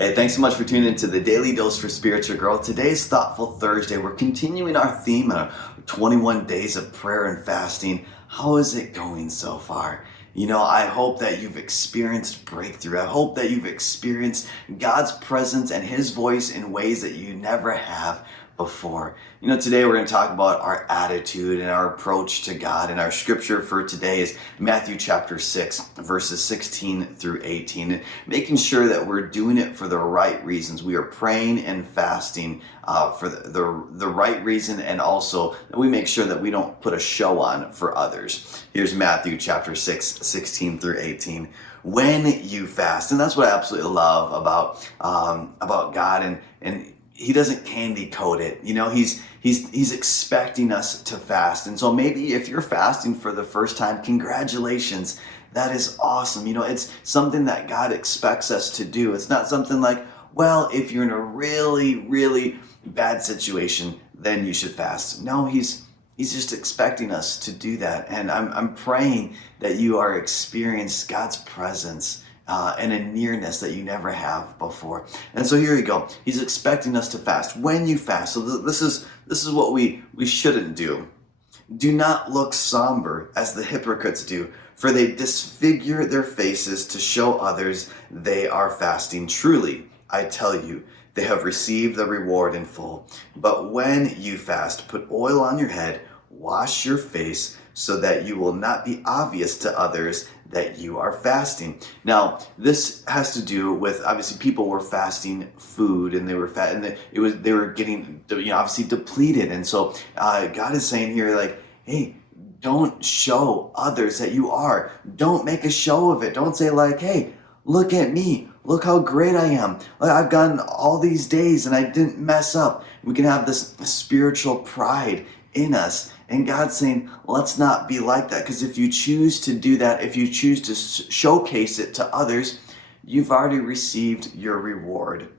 Hey, thanks so much for tuning into the Daily Dose for Spiritual Growth. Today's Thoughtful Thursday. We're continuing our theme on 21 days of prayer and fasting. How is it going so far? I hope that you've experienced breakthrough. I hope that you've experienced God's presence and His voice in ways that you never have before. Today we're going to talk about our attitude and our approach to God. And our scripture for today is Matthew chapter 6, verses 16 through 18. And making sure that we're doing it for the right reasons. We are praying and fasting for the right reason, and also that we make sure that we don't put a show on for others. Here's Matthew chapter 6, 16 through 18. When you fast, and that's what I absolutely love about God, and He doesn't candy coat it. He's expecting us to fast. And so maybe if you're fasting for the first time, congratulations. That is awesome. It's something that God expects us to do. It's not something like, well, if you're in a really, really bad situation, then you should fast. No, He's just expecting us to do that. And I'm praying that you are experiencing God's presence and a nearness that you never have before. And so here you go. He's expecting us to fast. When you fast, so this is what we shouldn't do. Do not look somber as the hypocrites do, for they disfigure their faces to show others they are fasting. Truly, I tell you, they have received the reward in full. But when you fast, put oil on your head, wash your face, so that you will not be obvious to others that you are fasting. Now, this has to do with, obviously, people were fasting food, and they were fat, and they were getting obviously depleted. And so God is saying here, like, hey, don't show others that you are. Don't make a show of it. Don't say like, hey, look at me. Look how great I am. I've gone all these days and I didn't mess up. We can have this spiritual pride in us. And God's saying, let's not be like that. Because if you choose to do that, if you choose to showcase it to others, you've already received your reward.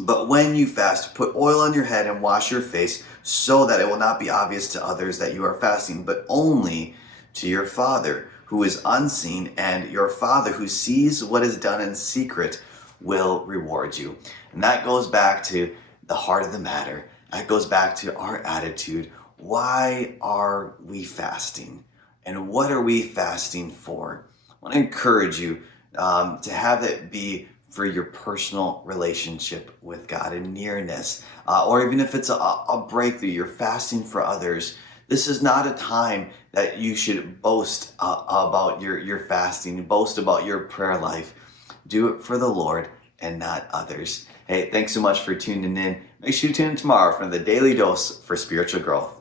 But when you fast, put oil on your head and wash your face, so that it will not be obvious to others that you are fasting, but only to your Father who is unseen, and your Father who sees what is done in secret will reward you. And that goes back to the heart of the matter. That goes back to our attitude. Why are we fasting? And what are we fasting for? I want to encourage you to have it be for your personal relationship with God, a nearness, or even if it's a breakthrough, you're fasting for others. This is not a time that you should boast about your fasting, boast about your prayer life. Do it for the Lord and not others. Hey, thanks so much for tuning in. Make sure you tune in tomorrow for the Daily Dose for Spiritual Growth.